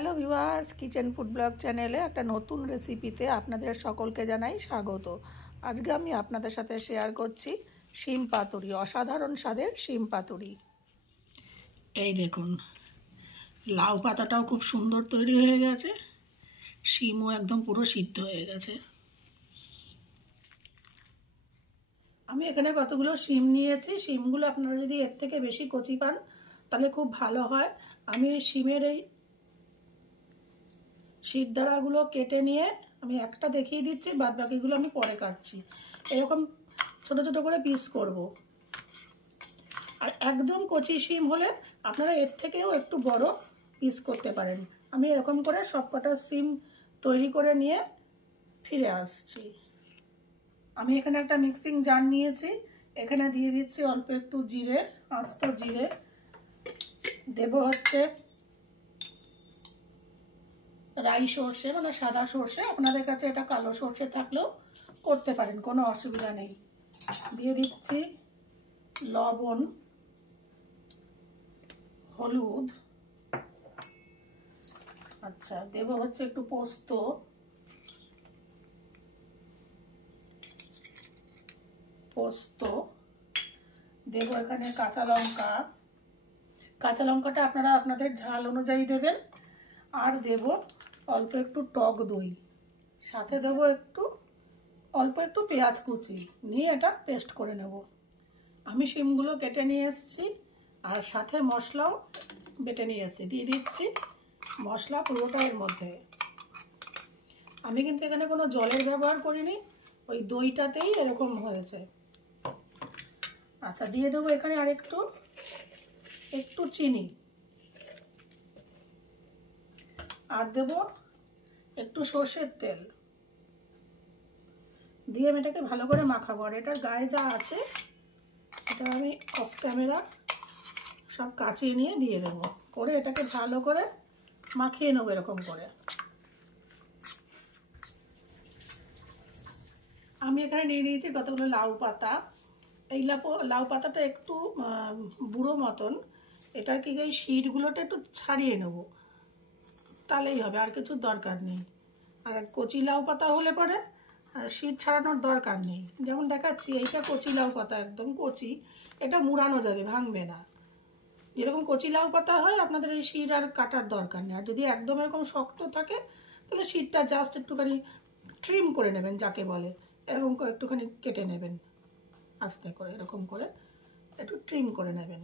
Hello viewers, kitchen food blog চ্যানেলে একটা নতুন রেসিপিতে আপনাদের সকলকে জানাই স্বাগত। আজকে আমি আপনাদের সাথে শেয়ার করছি শিম পাতুরি, অসাধারণ স্বাদের শিম পাতুরি। এই দেখুন, লাউ পাতাটাও খুব সুন্দর তৈরি হয়ে গেছে, শিমও একদম পুরো সিদ্ধ হয়ে গেছে। আমি এখানে কতগুলো শিম নিয়েছি। শিমগুলো আপনারা যদি এর থেকে বেশি কচি পান তাহলে খুব ভালো হয়। আমি শিমের এই শিরদাঁড়াগুলো কেটে নিয়ে আমি একটা দেখিয়ে দিচ্ছি, বাদ বাকিগুলো আমি পরে কাটছি। এরকম ছোট ছোট করে পিস করব। আর একদম কচি শিম হলে আপনারা এর থেকেও একটু বড় পিস করতে পারেন। আমি এরকম করে সব কটা শিম তৈরি করে নিয়ে ফিরে আসছি। আমি এখানে একটা মিক্সিং জার নিয়েছি, এখানে দিয়ে দিচ্ছি অল্প একটু জিরে, আস্ত জিরে দেব, হচ্ছে রাই সর্ষে মানে সাদা সর্ষে, আপনাদের কাছে এটা কালো সর্ষে থাকলেও করতে পারেন, কোনো অসুবিধা নেই। দিয়ে দিচ্ছি লবণ, হলুদ, আচ্ছা দেব হচ্ছে একটু পোস্ত, দেব এখানে কাঁচা লঙ্কা। কাঁচা লঙ্কাটা আপনারা আপনাদের ঝাল অনুযায়ী দেবেন। আর দেব অল্প একটু টক দই, সাথে দেব অল্প একটু পেঁয়াজ কুচি, নিয়ে এটা পেস্ট করে নেব। আমি শিমগুলো কেটে নিয়ে এসেছি আর সাথে মশলাও বেটে নিয়ে এসেছি। দিয়ে দিচ্ছি মশলা পুরোটা এর মধ্যে। আমি কিন্তু এখানে কোনো জলের ব্যবহার করিনি, ওই দইটাতেই এরকম হয়েছে। আচ্ছা দিয়ে দেবো এখানে আর একটু চিনি, আর দেব একটু সর্ষের তেল দিয়ে আমি এটাকে ভালো করে মাখাবো। আর এটার গায়ে যা আছে এটা আমি অফ ক্যামেরা সব কাচিয়ে নিয়ে দিয়ে দেবো, করে এটাকে ভালো করে মাখিয়ে নেবো এরকম করে। আমি এখানে নিয়ে নিয়েছি কতগুলো লাউ পাতা। এই লাউ পাতাটা একটু বুড়ো মতন, এটার কি এই শিরগুলোটা একটু ছাড়িয়ে নেব, তাহলেই হবে, আর কিছু দরকার নেই। আর কচি লাউ পাতা হলে পরে শির ছাড়ানোর দরকার নেই। যেমন দেখাচ্ছি এইটা কচি লাউ পাতা, একদম কচি, এটা মুড়ানো যাবে, ভাঙবে না। যেরকম কচি লাউ পাতা হয় আপনাদের এই শির আর কাটার দরকার নেই। আর যদি একদম এরকম শক্ত থাকে তাহলে শিরটা জাস্ট একটুখানি ট্রিম করে নেবেন, যাকে বলে, এরকম একটুখানি কেটে নেবেন আস্তে করে, এরকম করে একটু ট্রিম করে নেবেন।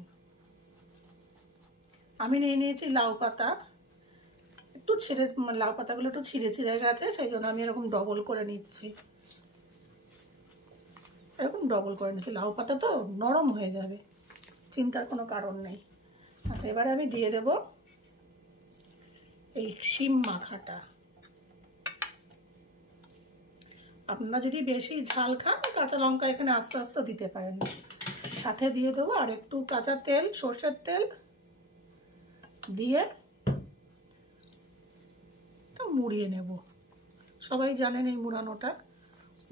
আমি নিয়ে নিয়েছি লাউ পাতা, একটু ছিঁড়ে, লাউ পাতাগুলো একটু ছিঁড়ে গেছে, সেই জন্য আমি এরকম ডবল করে নিচ্ছি। এরকম ডবল করে নিচ্ছি, লাউ পাতা তো নরম হয়ে যাবে, চিন্তার কোনো কারণ নেই। আচ্ছা এবারে আমি দিয়ে দেব এই শিম মাখাটা। আপনারা যদি বেশি ঝাল খান কাঁচা লঙ্কা এখানে আস্তে আস্তে দিতে পারেন। সাথে দিয়ে দেবো আর একটু কাঁচা তেল, সর্ষের তেল দিয়ে মুড়িয়ে নেব। সবাই জানেন এই মুড়ানোটা,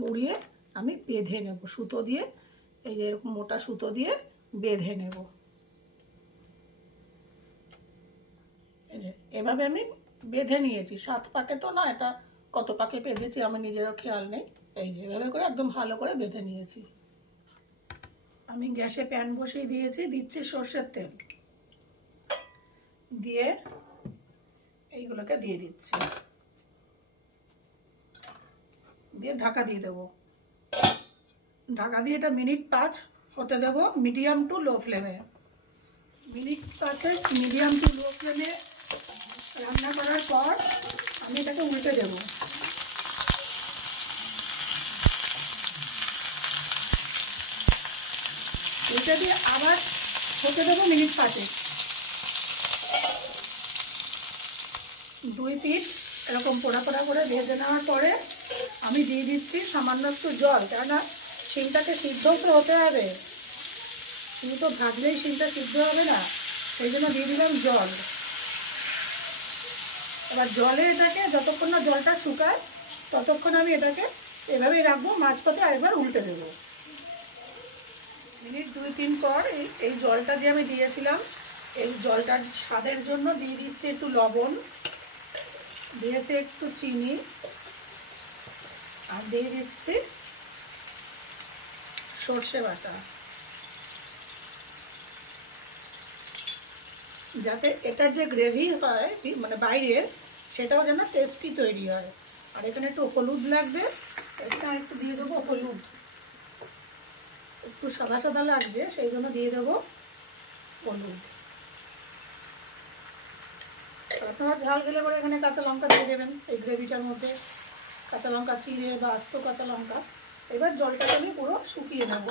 মুড়িয়ে আমি বেঁধে নেব সুতো দিয়ে, এই যে এরকম মোটা সুতো দিয়ে বেঁধে নেব। এই যে এভাবে আমি বেঁধে নিয়েছি, 7 পাকে তো না, এটা কত পাকে বেঁধেছি আমার নিজেরও খেয়াল নেই। এই যে এভাবে করে একদম ভালো করে বেঁধে নিয়েছি। আমি গ্যাসে প্যান বসিয়ে দিয়েছি, দিচ্ছি সর্ষের তেল, দিয়ে এইগুলোকে দিয়ে দিচ্ছি, দিয়ে ঢাকা দিয়ে দেবো। ঢাকা দিয়ে এটা মিনিট 5 হতে দেবো, মিডিয়াম টু লো ফ্লেমে। মিনিট 5 মিডিয়াম টু লো ফ্লেমে রান্না করার পর আমি এটাকে উল্টে দেবো। উল্টে দিয়ে আবার হতে দেবো মিনিট 5। 2 পিঠ এরকম পোড়া পোড়া করে ভেজে নেওয়ার পরে আমি দিয়ে দিচ্ছি সামান্য একটু জল, কেননা শিমটাকে সিদ্ধ তো হতে হবে, কিন্তু তো ভাজলেই শিমটা সিদ্ধ হবে না, সেই জন্য দিয়ে দিলাম জল। এবার জলে এটাকে যতক্ষণ না জলটা শুকায় ততক্ষণ আমি এটাকে এভাবেই রাখবো, মাঝপথে আরেকবার উল্টে দেবো। মিনিট 2-3 পর এই জলটা যে আমি দিয়েছিলাম, এই জলটার স্বাদের জন্য দিয়ে দিচ্ছি একটু লবণ, দিয়েছে একটু চিনি, আর দিয়ে দিচ্ছি সর্ষে বাটা, যাতে এটার যে গ্রেভি হয় মানে বাইরের, সেটাও যেন টেস্টি তৈরি হয়। আর এখানে একটু হলুদ লাগবে, এটা একটু দিয়ে দেবো হলুদ, একটু সাদা সাদা লাগছে সেই জন্য দিয়ে দেবো হলুদ। আপনারা ঝাল গেলে পরে এখানে কাঁচা লঙ্কা দিয়ে দেবেন এই গ্রেভিটার মধ্যে, কাঁচা লঙ্কা চিড়ে বা আস্ত কাঁচা লঙ্কা। এবার জলটাকে আমি পুরো শুকিয়ে নেব।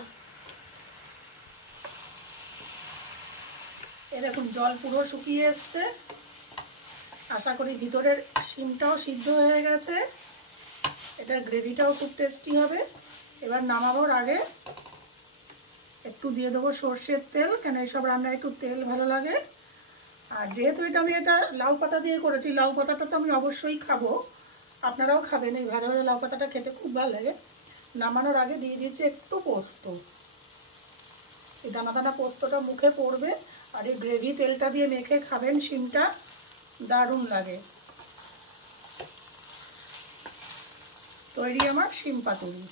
এরকম জল পুরো শুকিয়ে এসছে, আশা করি ভিতরের শিমটাও সিদ্ধ হয়ে গেছে, এটার গ্রেভিটাও খুব টেস্টি হবে। এবার নামানোর আগে একটু দিয়ে দেবো সর্ষের তেল, কেন এইসব রান্নায় একটু তেল ভালো লাগে। আর যেহেতু আমি এটা লাউ পাতা দিয়ে করেছি, লাউ পাতাটা তো আমি অবশ্যই খাবো, আপনারাও খাবেন, এই ভাজা ভাজা লাউ পাতাটা খেতে খুব ভালো লাগে। নামানোর আগে দিয়ে দিচ্ছি একটু পোস্ত, এই দানা দানা পোস্তটা মুখে পড়বে, আর এই গ্রেভি তেলটা দিয়ে মেখে খাবেন শিমটা, দারুণ লাগে। তৈরি আমার শিম পাতুরি।